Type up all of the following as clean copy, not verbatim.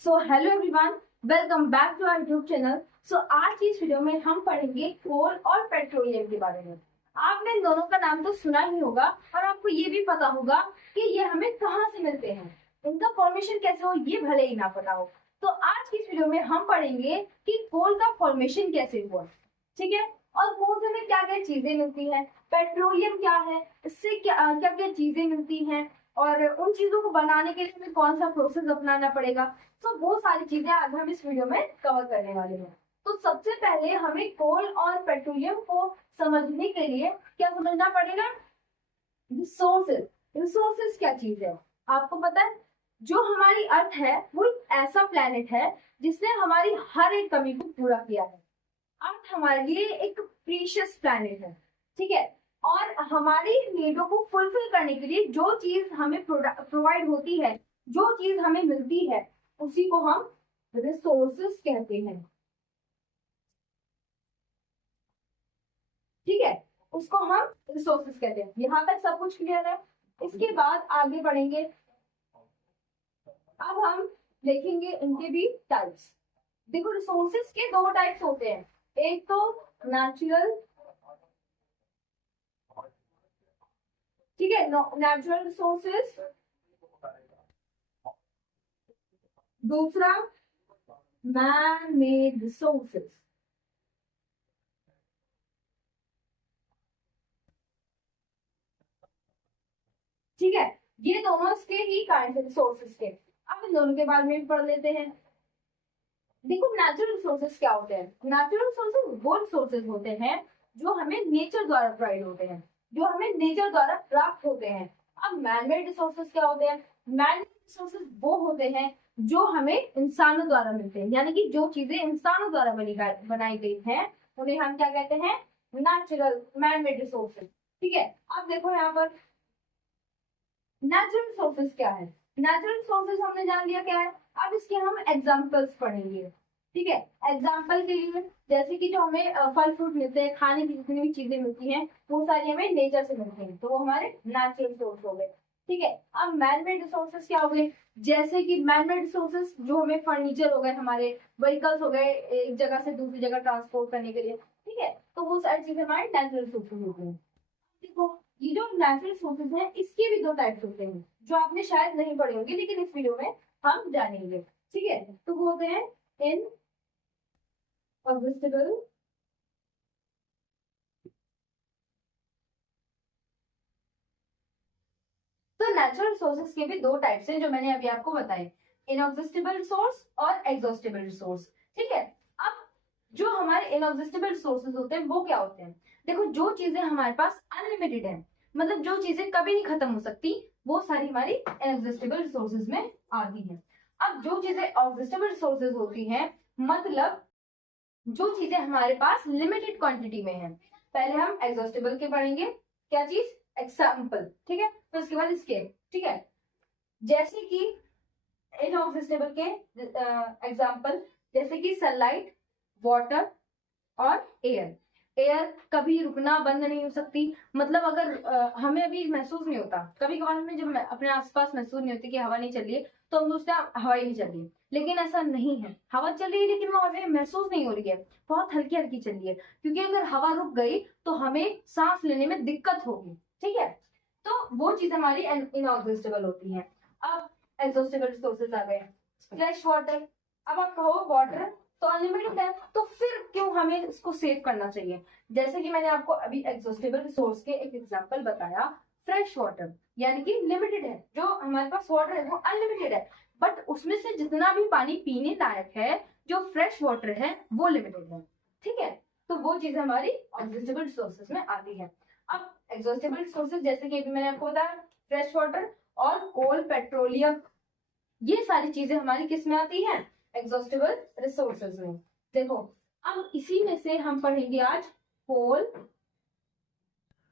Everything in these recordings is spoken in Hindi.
So hello everyone, welcome back to our YouTube channel. आज की इस वीडियो में हम पढ़ेंगे कोल और पेट्रोलियम के बारे में। आपने इन दोनों का नाम तो सुना ही होगा और आपको ये भी पता होगा कि ये हमें कहाँ से मिलते हैं, इनका फॉर्मेशन कैसे हो ये भले ही ना पता हो। तो आज की इस वीडियो में हम पढ़ेंगे कि कोल का फॉर्मेशन कैसे हुआ, ठीक है। और कोल से हमें क्या क्या चीजें मिलती हैं, पेट्रोलियम क्या है, इससे क्या क्या क्या चीजें मिलती हैं, और उन चीजों को बनाने के लिए हमें कौन सा प्रोसेस अपनाना पड़ेगा। तो वो सारी चीजें आज हम इस वीडियो में कवर करने वाले हैं। तो सबसे पहले हमें कोल और पेट्रोलियम को समझने के लिए क्या समझना पड़ेगा, रिसोर्सेज। रिसोर्सेज क्या चीज है आपको पता है? जो हमारी अर्थ है वो एक ऐसा प्लेनेट है जिसने हमारी हर एक कमी को पूरा किया है। अर्थ हमारे लिए एक प्रीशियस प्लेनेट है, ठीक है। और हमारी नीडों को फुलफिल करने के लिए जो चीज हमें प्रोवाइड होती है, जो चीज हमें मिलती है, उसी को हम रिसोर्सेस कहते हैं, ठीक है। उसको हम रिसोर्सेस कहते हैं। यहाँ तक सब कुछ क्लियर है। इसके बाद आगे बढ़ेंगे। अब हम देखेंगे इनके भी टाइप्स। देखो, रिसोर्सेस के दो टाइप्स होते हैं, एक तो नेचुरल, ठीक है, नेचुरल रिसोर्सेस, दूसरा मैन मेड रिसोर्सेस, ठीक है। ये दोनों इसके ही काइंड है रिसोर्सेस के। अब इन दोनों के बारे में भी पढ़ लेते हैं। देखो, नेचुरल रिसोर्सेज क्या होते हैं? नेचुरल रिसोर्सेज वो रिसोर्सेज होते हैं जो हमें नेचर द्वारा प्रोवाइड होते हैं, जो हमें नेचर द्वारा प्राप्त होते हैं। अब मैनमेड रिसोर्सेज क्या होते हैं? मैनमेड रिसोर्सेज वो होते हैं जो हमें इंसानों द्वारा मिलते हैं, यानी कि जो चीजें इंसानों द्वारा बनाई गई हैं उन्हें हम क्या कहते हैं? नेचुरल मैनमेड रिसोर्सेज, ठीक है। अब देखो यहाँ पर नेचुरल रिसोर्सेज क्या है। नेचुरल रिसोर्सेज हमने जान लिया क्या है। अब इसके हम एग्जांपल्स पढ़ेंगे, ठीक है। एग्जांपल के लिए जैसे कि जो हमें फल फ्रूट मिलते हैं, खाने की जितनी भी चीजें मिलती हैं वो सारी हमें नेचर से मिलती हैं, तो वो हमारे नेचुरल रिसोर्स हो गए, ठीक है। अब मैनमेड रिसोर्सेज क्या हो गए? जैसे कि मैनमेड रिसोर्सेज जो हमें फर्नीचर हो गए, हमारे व्हीकल्स हो गए एक जगह से दूसरी जगह ट्रांसपोर्ट करने के लिए, ठीक है। तो वो सारी चीजें हमारे नेचुरल रिसोर्सेज होती हैं। देखो, ये जो नेचुरल रिसोर्सेज है इसके भी दो टाइप्स होते हैं जो आपने शायद नहीं पढ़े होंगे, लेकिन इस वीडियो में हम जानेंगे, ठीक है। तो वो होते हैं इन एग्जिस्टेबल, तो नेचुरल रिसोर्सेज के भी दो टाइप्स हैं जो मैंने अभी आपको बताए, इनएग्जिस्टेबल रिसोर्स और एग्जॉस्टेबल रिसोर्स, ठीक है। अब जो हमारे इनएग्जिस्टेबल रिसोर्सेज होते हैं वो क्या होते हैं? देखो, जो चीजें हमारे पास अनलिमिटेड है, मतलब जो चीजें कभी नहीं खत्म हो सकती, वो सारी हमारी इनएग्जिस्टेबल रिसोर्सेज में आती हैं। अब जो चीजें एग्जिस्टेबल रिसोर्सेज होती हैं, मतलब जो चीजें हमारे पास लिमिटेड क्वांटिटी में है। पहले हम एग्जॉस्टेबल के पढ़ेंगे, क्या चीज? एग्जाम्पल, ठीक है। तो उसके बाद इसके, ठीक है। जैसे कि इनएग्जिस्टेबल के एग्जाम्पल, जैसे कि सनलाइट, वाटर और एयर। एयर कभी रुकना बंद नहीं हो सकती, मतलब अगर हमें अभी महसूस नहीं होता, कभी कभार हमें जब अपने आसपास महसूस नहीं होती कि हवा नहीं चल रही है तो हम सोचते हैं हवा ही नहीं चल रही है, लेकिन ऐसा नहीं है। हवा चल रही है लेकिन वो हमें महसूस नहीं हो रही है, बहुत हल्की हल्की चल रही है, क्योंकि अगर हवा रुक गई तो हमें सांस लेने में दिक्कत होगी, ठीक है। तो वो चीज हमारी इनएग्जिस्टेबल होती है। अब एग्जॉस्टेबल रिसोर्सेज आ गए, फ्रेश वाटर। अब आप कहो वाटर तो अनलिमिटेड है, तो फिर क्यों हमें इसको सेव करना चाहिए? जैसे कि मैंने आपको अभी एग्जॉस्टेबल रिसोर्स के एक एग्जांपल बताया, फ्रेश वाटर यानी कि लिमिटेड है, जो हमारे पास वाटर है वो अनलिमिटेड है, बट उसमें से जितना भी पानी पीने लायक है, जो फ्रेश वाटर है वो लिमिटेड है, ठीक है। तो वो चीज हमारी एग्जॉस्टेबल रिसोर्सेज में आती है। अब एग्जॉस्टेबल रिसोर्सेज जैसे कि अभी मैंने आपको बताया, फ्रेश वाटर और कोल, पेट्रोलियम, ये सारी चीजें हमारी किस में आती हैं? एग्जॉस्टेबल रिसोर्सेज में। देखो, अब इसी में से हम पढ़ेंगे आज कोल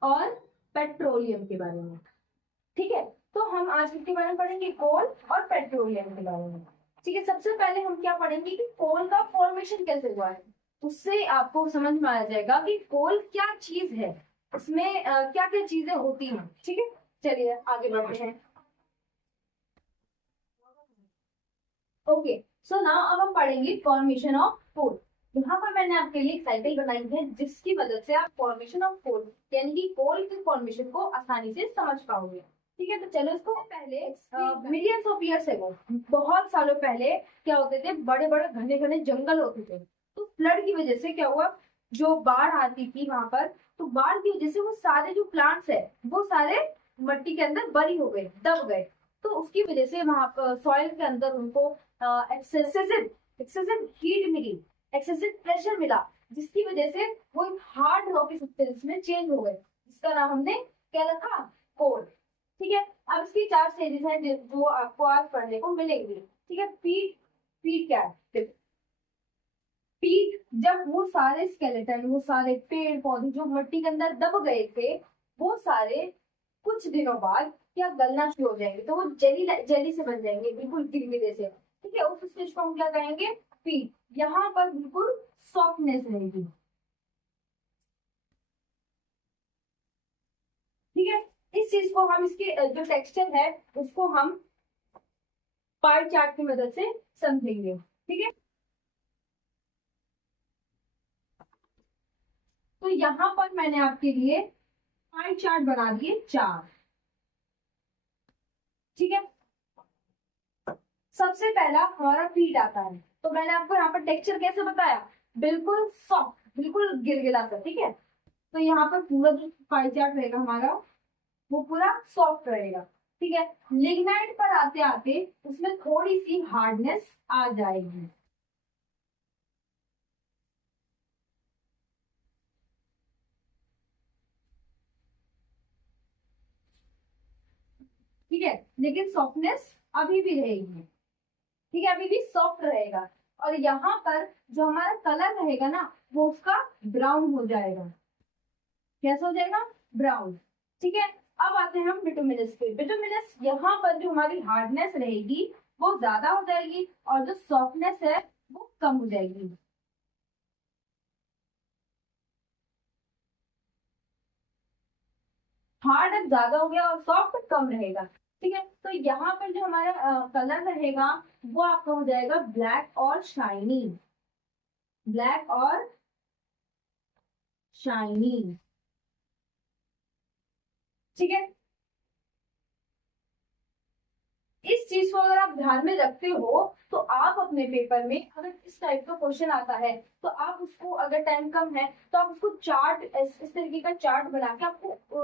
और पेट्रोलियम के बारे में, ठीक है। तो हम आज किसके बारे में पढ़ेंगे? कोल और पेट्रोलियम के बारे में, ठीक है। सबसे पहले हम क्या पढ़ेंगे कि कोल का फॉर्मेशन कैसे हुआ है, उससे आपको समझ में आ जाएगा कि कोल क्या चीज है, उसमें क्या क्या चीजें होती हैं, ठीक है। चलिए आगे बढ़ते हैं। ओके, सो नाउ अब हम पढ़ेंगे फॉर्मेशन ऑफ कोल। यहाँ पर मैंने आपके लिए एक साइकिल बनाई है जिसकी मदद से आप फॉर्मेशन ऑफ कोल यानी कि कोल की फॉर्मेशन को आसानी से समझ पाओगे। ठीक है, तो चलो इसको पहले मिलियंस ऑफ ईयर्स एगो, बहुत सालों पहले क्या होते थे, बड़े बड़े घने घने जंगल होते थे। तो फ्लड की वजह से क्या हुआ, जो बाढ़ आती थी वहां पर, तो बाढ़ की वजह से वो सारे जो प्लांट्स है वो सारे मट्टी के अंदर बरी हो गए, दब गए। तो उसकी वजह से वहां पर सॉइल के अंदर उनको एक्सेसिव एक्सेसिव हीट मिली, एक्सेसिव प्रेशर मिला, जिसकी वजह से वो एक हार्ड रॉकी सब्सटेंस में चेंज हो गए, जिसका नाम हमने क्या रखा, कोल। ठीक है, अब इसकी 4 स्टेजेस हैं जो आपको आज पढ़ने को मिलेंगी। ठीक है, पीट, पीट क्या है, पीट जब वो सारे स्केलेटन, वो सारे पेड़ पौधे जो मिट्टी के अंदर दब गए थे, वो सारे कुछ दिनों बाद क्या गलना शुरू हो जाएंगे, तो वो जेली जेली से बन जाएंगे, बिल्कुल गिरगिरे से। ठीक है, उस स्टेज को हम क्या कहेंगे, पीट। यहाँ पर बिल्कुल सॉफ्टनेस रहेगी। ठीक है, इस चीज को हम, इसके जो टेक्सचर है उसको हम पाई चार्ट की मदद से समझेंगे। ठीक है, तो यहाँ पर मैंने आपके लिए पाई चार्ट बना दिए 4। ठीक है, सबसे पहला हमारा पीट आता है। तो मैंने आपको यहाँ पर टेक्सचर कैसे बताया, बिल्कुल सॉफ्ट, बिल्कुल गिलगिला सा। ठीक है, तो यहाँ पर पूरा जो पाई चार्ट रहेगा हमारा वो पूरा सॉफ्ट रहेगा। ठीक है, लिग्नाइट पर आते आते उसमें थोड़ी सी हार्डनेस आ जाएगी। ठीक है, लेकिन सॉफ्टनेस अभी भी रहेगी। ठीक है, अभी भी सॉफ्ट रहेगा। और यहाँ पर जो हमारा कलर रहेगा ना, वो उसका ब्राउन हो जाएगा। कैसा हो जाएगा, ब्राउन। ठीक है, अब आते हैं हम बिटुमिनस पे। बिटुमिनस यहाँ पर जो हमारी हार्डनेस रहेगी वो ज्यादा हो जाएगी और जो सॉफ्टनेस है वो कम हो जाएगी। हार्ड अब ज्यादा हो गया और सॉफ्ट कम रहेगा। ठीक है, तो यहाँ पर जो हमारा कलर रहेगा वो आपका हो जाएगा ब्लैक और शाइनी, ब्लैक और शाइनी। ठीक है, इस चीज को अगर आप ध्यान में रखते हो तो आप अपने पेपर में अगर इस टाइप का क्वेश्चन आता है तो आप उसको, अगर टाइम कम है तो आप उसको चार्ट, इस तरीके का चार्ट बना के आपको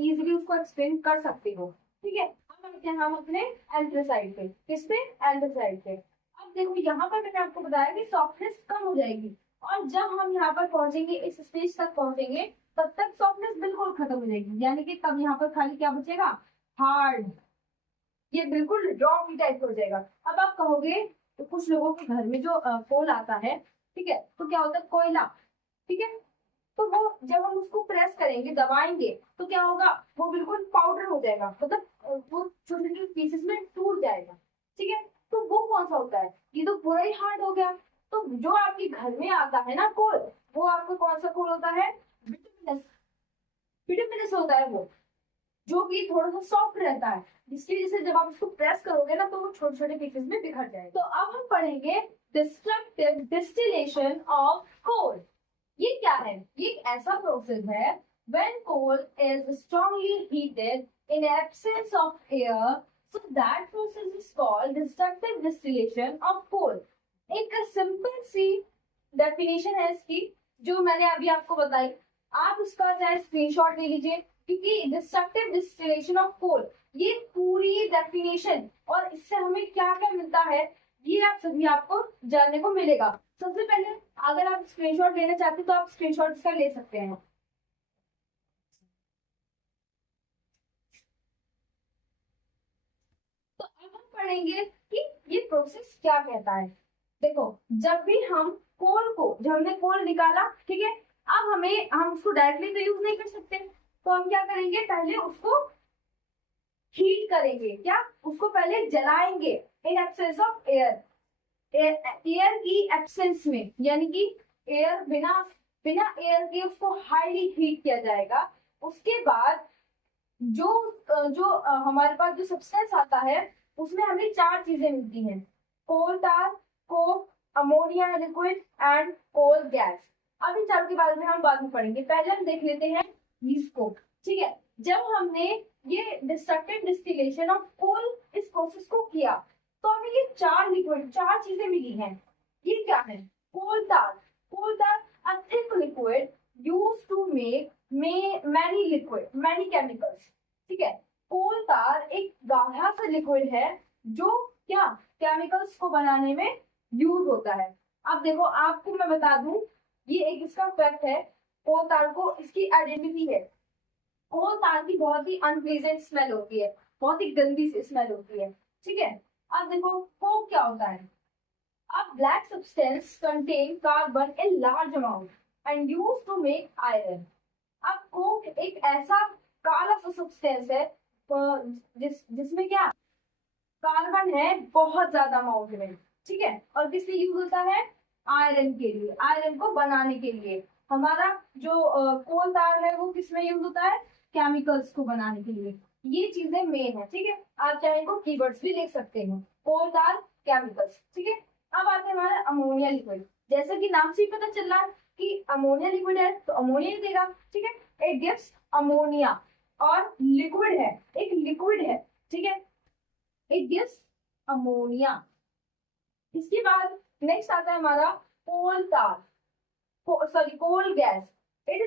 इजीली उसको एक्सप्लेन कर सकते हो। ठीक है, अब आते हैं हम अपने एंथ्रासाइड पे। किस पे, एंथ्रासाइड पे। अब देखो यहाँ पर मैंने आपको बताया कि सॉफ्टनेस कम हो जाएगी, और जब हम यहाँ पर पहुंचेंगे, इस स्टेज तक पहुंचेंगे, तब तक सॉफ्टनेस बिल्कुल खत्म हो जाएगी, यानी कि तब यहाँ पर खाली क्या बचेगा, हार्ड। ये बिल्कुल रॉ टाइप हो जाएगा। अब आप कहोगे तो कुछ लोगों के घर में जो कोल आता है, ठीक है, तो क्या होता है, कोयला। ठीक है, तो वो जब हम उसको प्रेस करेंगे, दबाएंगे, तो क्या होगा, वो बिल्कुल पाउडर हो जाएगा, मतलब वो छोटे छोटे पीसेस में टूट जाएगा। ठीक है, तो वो कौन सा होता है, ये तो पूरा ही हार्ड हो गया। तो जो आपके घर में आता है ना कोल, वो आपको कौन सा कोल होता है, बिटुमिनस, बिटुमिनस होता है वो, जो कि थोड़ा सा सॉफ्ट रहता है, जिसकी वजह से जब आप उसको प्रेस करोगे ना तो वो छोटे छोटे पीसेस में बिखर जाएगा। तो अब हम पढ़ेंगे डिस्ट्रक्टिव डिस्टिलेशन ऑफ कोल। ये क्या है, ये एक ऐसा प्रोसेस है when coal is strongly heated in absence of air, so that process is called destructive distillation of coal। एक सिंपल सी डेफिनेशन है इसकी जो मैंने अभी आपको बताई, आप उसका चाहे स्क्रीनशॉट ले लीजिए, क्योंकि डिस्ट्रक्टिव डिस्टिलेशन ऑफ कोल ये पूरी डेफिनेशन और इससे हमें क्या क्या मिलता है ये आप सभी आपको जानने को मिलेगा। सबसे पहले अगर आप स्क्रीनशॉट लेना चाहते हैं तो आप स्क्रीनशॉट इसका ले सकते हैं। तो अब हम पढ़ेंगे कि ये प्रोसेस क्या कहता है। देखो, जब भी हम कोल को, जब हमने कोल निकाला, ठीक है, अब हम उसको डायरेक्टली तो यूज नहीं कर सकते, तो हम क्या करेंगे, पहले उसको हीट करेंगे। क्या, उसको पहले जलाएंगे in absence of air, air की एब्सेंस में, यानी कि एयर बिना बिना एयर के उसको हाईली हीट किया जाएगा। उसके बाद जो हमारे पास जो सब्सटेंस आता है उसमें हमें 4 चीजें मिलती हैं। Coal tar, coke, ammonia liquid and coal gas. अब इन चारों के बारे में हम बाद में पढ़ेंगे, पहले हम देख लेते हैं स्कोप। ठीक है, जब हमने ये डिस्ट्रक्टेड डिस्टिलेशन ऑफ कोल इस प्रोसेस को किया तो हमें ये चार लिक्विड, चार चीजें मिली हैं। ये क्या है? Coal tar, coal tar a thick liquid used to make many liquid, many chemicals. ठीक है, कोल तार एक गाढ़ा सा लिक्विड है जो क्या केमिकल्स को बनाने में यूज होता है। अब देखो, आपको मैं बता दूं, ये एक इसका फैक्ट है, कोल तार को इसकी आइडेंटिटी है। कोल तार की बहुत ही अनप्लीजेंट स्मेल होती है, बहुत ही गंदी सी स्मेल होती है। ठीक है, अब देखो कोक क्या होता है। अब black substance contain carbon in large amount and used to make iron. अब कोक एक ऐसा काला सा सब्सटेंस है जिसमें क्या कार्बन है बहुत ज्यादा अमाउंट में। ठीक है, और किस लिए यूज होता है? आयरन के लिए, आयरन को बनाने के लिए। हमारा जो कोल तार है वो किसमें यूज होता है? केमिकल्स को बनाने के लिए। ये चीजें मेन है। ठीक है, आप चाहे इनको कीवर्ड्स भी लिख सकते हैं, कोल तार, केमिकल्स। ठीक है, अब आते हैं हमारा अमोनिया लिक्विड। जैसे कि नाम से ही पता चल रहा है कि अमोनिया लिक्विड है तो अमोनिया ही देगा। ठीक है, इट गिव्स अमोनिया, और लिक्विड है, एक लिक्विड है। ठीक है, इट गिव्स अमोनिया। इसके बाद नेक्स्ट आता है हमारा coal tar, sorry coal gas. It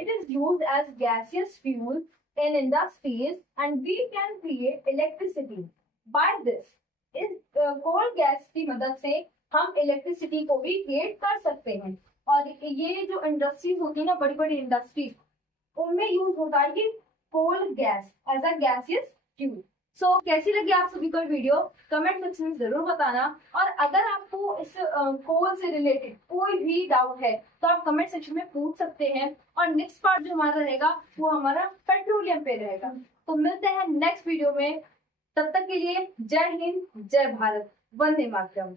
is used as gaseous fuel in industries and we can create electricity by this। इस कोल गैस की मदद से हम इलेक्ट्रिसिटी को भी क्रिएट कर सकते हैं। और ये जो इंडस्ट्रीज होती है ना, बड़ी बड़ी इंडस्ट्रीज, उनमें यूज होता है कि coal gas as a gaseous fuel. So कैसी लगी आप सभी को वीडियो, कमेंट सेक्शन में जरूर बताना। और अगर आपको इस कोल से रिलेटेड कोई भी डाउट है तो आप कमेंट सेक्शन में पूछ सकते हैं। और नेक्स्ट पार्ट जो हमारा रहेगा वो हमारा पेट्रोलियम पे रहेगा। तो मिलते हैं नेक्स्ट वीडियो में, तब तक के लिए जय हिंद, जय भारत, वंदे मातरम।